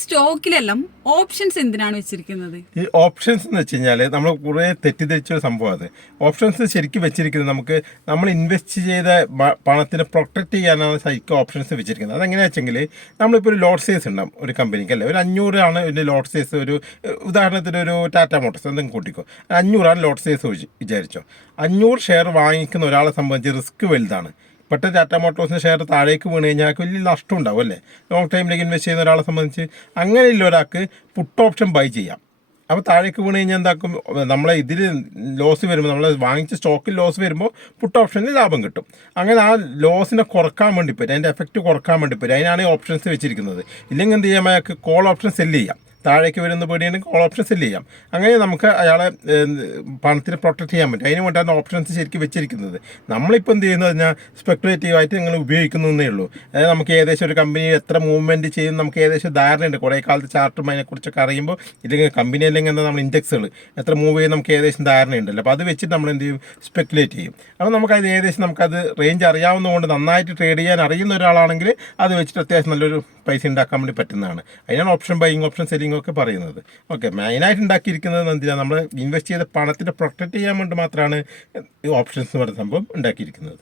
സ്റ്റോക്കിലെല്ലാം options എന്തിനാണ് വെച്ചിരിക്കുന്നത്? ഈ ഓപ്ഷൻസ് എന്ന് വെച്ച് കഴിഞ്ഞാൽ നമ്മൾ കുറേ തെറ്റിദ്ധരിച്ചൊരു സംഭവം. അത് ഓപ്ഷൻസ് ശരിക്കും വെച്ചിരിക്കുന്നത് നമ്മൾ ഇൻവെസ്റ്റ് ചെയ്ത പണത്തിനെ പ്രൊട്ടക്ട് ചെയ്യാനാണ് ശരിക്കും ഓപ്ഷൻസ് വെച്ചിരിക്കുന്നത്. അതെങ്ങനെയാ വെച്ചെങ്കിൽ നമ്മളിപ്പോൾ ഒരു ലോട്ട് സൈസ് ഉണ്ടാവും ഒരു കമ്പനിക്ക്, അല്ലേ, ഒരു 500 ആണ് ഇതിൻ്റെ ലോട്ട് സൈസ്. ഒരു ഉദാഹരണത്തിന് ഒരു ടാറ്റ മോട്ടോഴ്സ് എന്തെങ്കിലും കൂട്ടിക്കോ, 500 ലോട്ട് സൈസ് വിചാരിച്ചോ. 500 ഷെയർ വാങ്ങിക്കുന്ന ഒരാളെ സംബന്ധിച്ച് റിസ്ക് വലുതാണ്. പെട്ടെന്ന് ടാറ്റ മോട്ടോഴ്സിൻ്റെ ഷെയർ താഴേക്ക് വീണ് കഴിഞ്ഞാൽ വലിയ നഷ്ടം ഉണ്ടാവും, അല്ലേ, ലോങ് ടൈമിലേക്ക് ഇൻവെസ്റ്റ് ചെയ്യുന്ന ഒരാളെ സംബന്ധിച്ച്. അങ്ങനെയുള്ള ഒരാൾക്ക് പുട്ട് ഓപ്ഷൻ ബൈ ചെയ്യാം. അപ്പോൾ താഴേക്ക് വീണ് കഴിഞ്ഞാൽ എന്താക്കും, നമ്മളെ ഇതിൽ ലോസ് വരുമ്പോൾ, നമ്മൾ വാങ്ങിച്ച സ്റ്റോക്കിൽ ലോസ് വരുമ്പോൾ പുട്ട് ഓപ്ഷനിൽ ലാഭം കിട്ടും. അങ്ങനെ ആ ലോസിനെ കുറക്കാൻ വേണ്ടി പറ്റും, അതിൻ്റെ എഫക്റ്റ് കുറക്കാൻ വേണ്ടി പറ്റും. അതിനാണ് ഈ ഓപ്ഷൻസ് വെച്ചിരിക്കുന്നത്. ഇല്ലെങ്കിൽ എന്ത് ചെയ്യാം, അയാൾക്ക് കോൾ ഓപ്ഷൻ സെല്ല് ചെയ്യാം. താഴേക്ക് വരുന്ന പേടിയാണെങ്കിൽ കോൾ ഓപ്ഷൻ സെല്ല് ചെയ്യാം. അങ്ങനെ നമുക്ക് അയാളെ പണത്തിന് പ്രൊട്ടക്ട് ചെയ്യാൻ പറ്റും. അതിന് വേണ്ടിയാണ് ഓപ്ഷൻസ് ശരിക്കും വെച്ചിരിക്കുന്നത്. നമ്മളിപ്പോൾ എന്ത് ചെയ്യുന്നത് പറഞ്ഞാൽ സ്പെക്കുലേറ്റീവായിട്ട് നിങ്ങൾ ഉപയോഗിക്കുന്നതേ ഉള്ളൂ. അതായത് നമുക്ക് ഏകദേശം ഒരു കമ്പനി എത്ര മൂവ്മെൻറ്റ് ചെയ്യും നമുക്ക് ഏകദേശം ധാരണയുണ്ട്. കുറേ കാലത്ത് ചാർട്ടും അതിനെക്കുറിച്ചൊക്കെ അറിയുമ്പോൾ, ഇല്ലെങ്കിൽ കമ്പനി അല്ലെങ്കിൽ എന്താ നമ്മൾ ഇൻഡെക്സുകൾ എത്ര മൂവ് ചെയ്യും നമുക്ക് ഏകദേശം ധാരണയുണ്ടല്ലോ. അപ്പോൾ അത് വെച്ചിട്ട് നമ്മൾ എന്ത് ചെയ്യും, സ്പെക്കുലേറ്റ് ചെയ്യും. അപ്പോൾ നമുക്കത് ഏകദേശം നമുക്കത് റേഞ്ച് അറിയാവുന്നതുകൊണ്ട്, നന്നായിട്ട് ട്രേഡ് ചെയ്യാൻ അറിയുന്ന ഒരാളാണെങ്കിൽ അത് വെച്ചിട്ട് അത്യാവശ്യം നല്ലൊരു പൈസ ഉണ്ടാക്കാൻ വേണ്ടി പറ്റുന്നതാണ്. അതിനാണ് ഓപ്ഷൻ ബൈയിങ്, ഓപ്ഷൻ സെല്ലിംഗ് ഒക്കെ പറയുന്നത്. ഓക്കെ, മെയിനായിട്ട് ഉണ്ടാക്കിയിരിക്കുന്നത് എന്തിനാണ്, നമ്മൾ ഇൻവെസ്റ്റ് ചെയ്ത പണത്തിനെ പ്രൊട്ടക്ട് ചെയ്യാൻ വേണ്ടി മാത്രമാണ് ഈ ഓപ്ഷൻസ് എന്ന് പറയുന്ന സംഭവം ഉണ്ടാക്കിയിരിക്കുന്നത്.